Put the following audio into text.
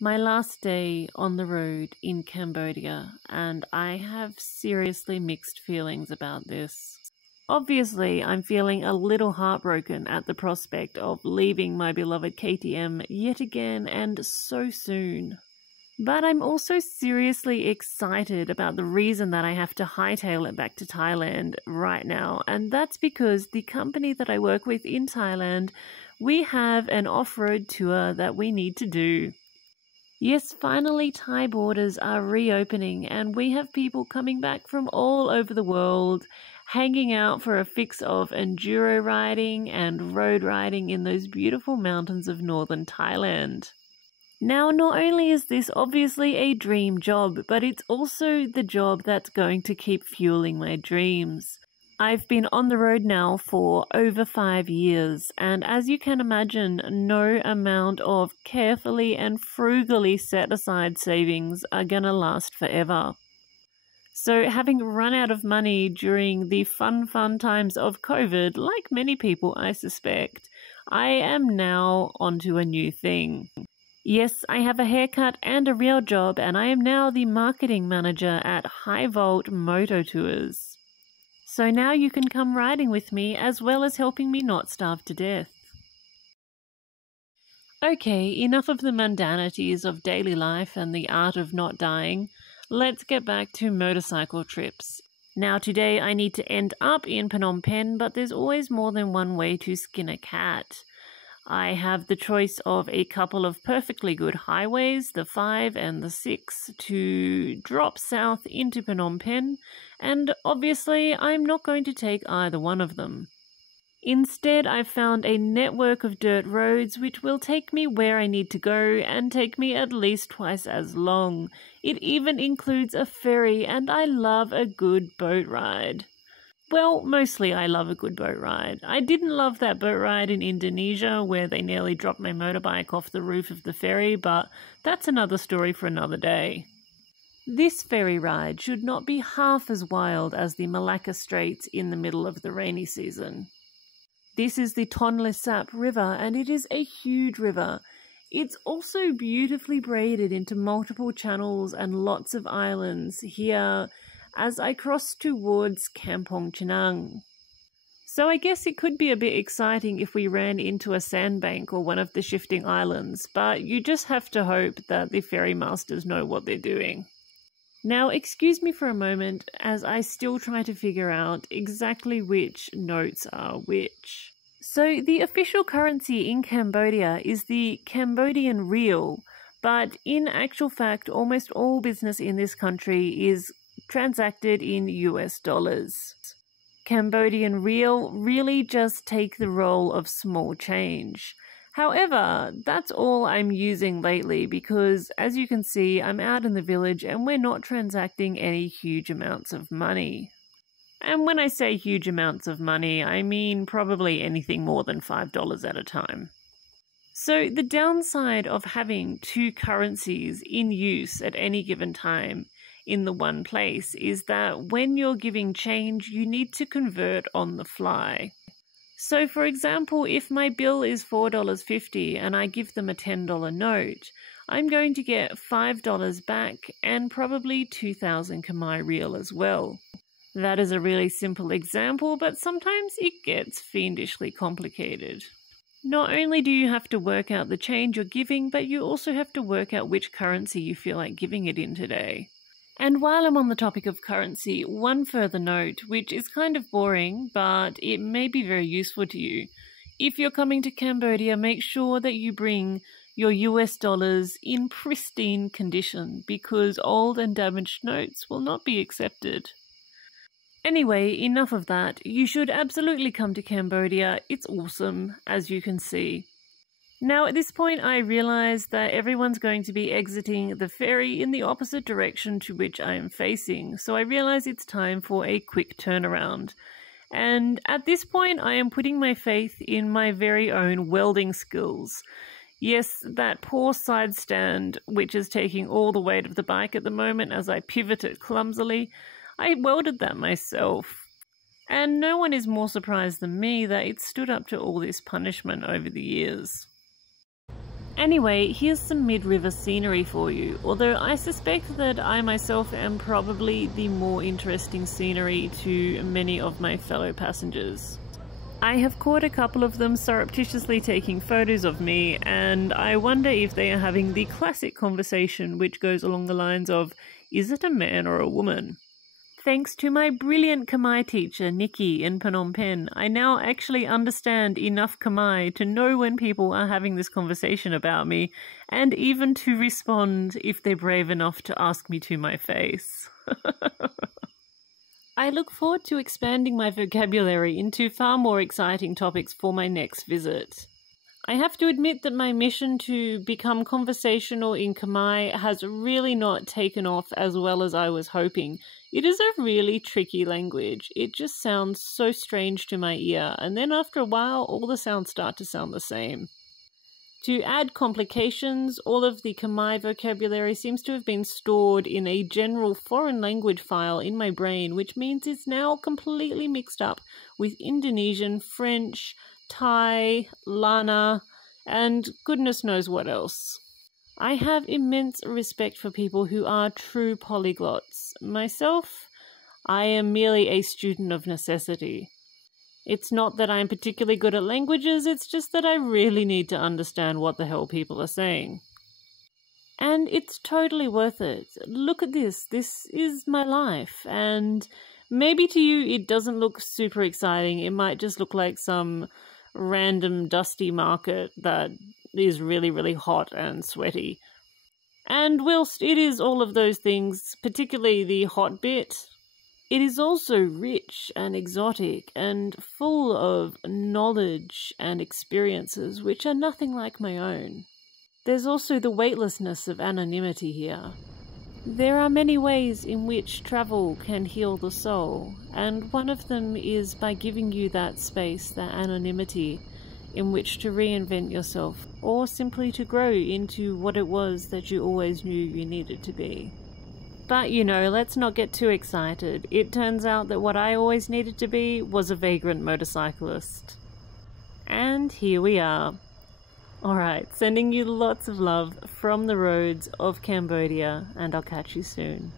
My last day on the road in Cambodia, and I have seriously mixed feelings about this. Obviously, I'm feeling a little heartbroken at the prospect of leaving my beloved KTM yet again and so soon. But I'm also seriously excited about the reason that I have to hightail it back to Thailand right now, and that's because the company that I work with in Thailand, we have an off-road tour that we need to do. Yes, finally Thai borders are reopening and we have people coming back from all over the world, hanging out for a fix of enduro riding and road riding in those beautiful mountains of northern Thailand. Now, not only is this obviously a dream job, but it's also the job that's going to keep fueling my dreams. I've been on the road now for over 5 years, and as you can imagine, no amount of carefully and frugally set aside savings are gonna last forever. So having run out of money during the fun times of COVID, like many people I suspect, I am now onto a new thing. Yes, I have a haircut and a real job, and I am now the marketing manager at High Volt Moto Tours. So now you can come riding with me as well as helping me not starve to death. Okay, enough of the mundanities of daily life and the art of not dying. Let's get back to motorcycle trips. Now today I need to end up in Phnom Penh, but there's always more than one way to skin a cat. I have the choice of a couple of perfectly good highways, the 5 and the 6, to drop south into Phnom Penh, and obviously I'm not going to take either one of them. Instead, I've found a network of dirt roads which will take me where I need to go and take me at least twice as long. It even includes a ferry, and I love a good boat ride. Well, mostly I love a good boat ride. I didn't love that boat ride in Indonesia where they nearly dropped my motorbike off the roof of the ferry, but that's another story for another day. This ferry ride should not be half as wild as the Malacca Straits in the middle of the rainy season. This is the Tonle Sap River, and it is a huge river. It's also beautifully braided into multiple channels and lots of islands here as I cross towards Kampong Chenang. So I guess it could be a bit exciting if we ran into a sandbank or one of the shifting islands, but you just have to hope that the ferry masters know what they're doing. Now excuse me for a moment as I still try to figure out exactly which notes are which. So the official currency in Cambodia is the Cambodian riel, but in actual fact almost all business in this country is transacted in US dollars. Cambodian riel really just take the role of small change. However, that's all I'm using lately because, as you can see, I'm out in the village and we're not transacting any huge amounts of money. And when I say huge amounts of money, I mean probably anything more than $5 at a time. So the downside of having two currencies in use at any given time in the one place is that when you're giving change, you need to convert on the fly. So for example, if my bill is $4.50 and I give them a $10 note, I'm going to get $5 back and probably 2,000 Khmer Riel as well. That is a really simple example, but sometimes it gets fiendishly complicated. Not only do you have to work out the change you're giving, but you also have to work out which currency you feel like giving it in today. And while I'm on the topic of currency, one further note, which is kind of boring, but it may be very useful to you. If you're coming to Cambodia, make sure that you bring your US dollars in pristine condition, because old and damaged notes will not be accepted. Anyway, enough of that. You should absolutely come to Cambodia. It's awesome, as you can see. Now at this point I realise that everyone's going to be exiting the ferry in the opposite direction to which I am facing, so I realise it's time for a quick turnaround. And at this point I am putting my faith in my very own welding skills. Yes, that poor side stand, which is taking all the weight of the bike at the moment as I pivot it clumsily, I welded that myself. And no one is more surprised than me that it stood up to all this punishment over the years. Anyway, here's some mid-river scenery for you, although I suspect that I myself am probably the more interesting scenery to many of my fellow passengers. I have caught a couple of them surreptitiously taking photos of me, and I wonder if they are having the classic conversation which goes along the lines of, is it a man or a woman? Thanks to my brilliant Khmer teacher, Nikki, in Phnom Penh, I now actually understand enough Khmer to know when people are having this conversation about me, and even to respond if they're brave enough to ask me to my face. I look forward to expanding my vocabulary into far more exciting topics for my next visit. I have to admit that my mission to become conversational in Khmer has really not taken off as well as I was hoping. It is a really tricky language. It just sounds so strange to my ear, and then after a while all the sounds start to sound the same. To add complications, all of the Khmer vocabulary seems to have been stored in a general foreign language file in my brain, which means it's now completely mixed up with Indonesian, French, Thai, Lana, and goodness knows what else. I have immense respect for people who are true polyglots. Myself, I am merely a student of necessity. It's not that I'm particularly good at languages, it's just that I really need to understand what the hell people are saying. And it's totally worth it. Look at this. This is my life. And maybe to you it doesn't look super exciting. It might just look like some random dusty market that is really, really hot and sweaty. And whilst it is all of those things, particularly the hot bit, it is also rich and exotic and full of knowledge and experiences which are nothing like my own. There's also the weightlessness of anonymity here. There are many ways in which travel can heal the soul, and one of them is by giving you that space, that anonymity, in which to reinvent yourself, or simply to grow into what it was that you always knew you needed to be. But, you know, let's not get too excited. It turns out that what I always needed to be was a vagrant motorcyclist. And here we are. Alright, sending you lots of love from the roads of Cambodia, and I'll catch you soon.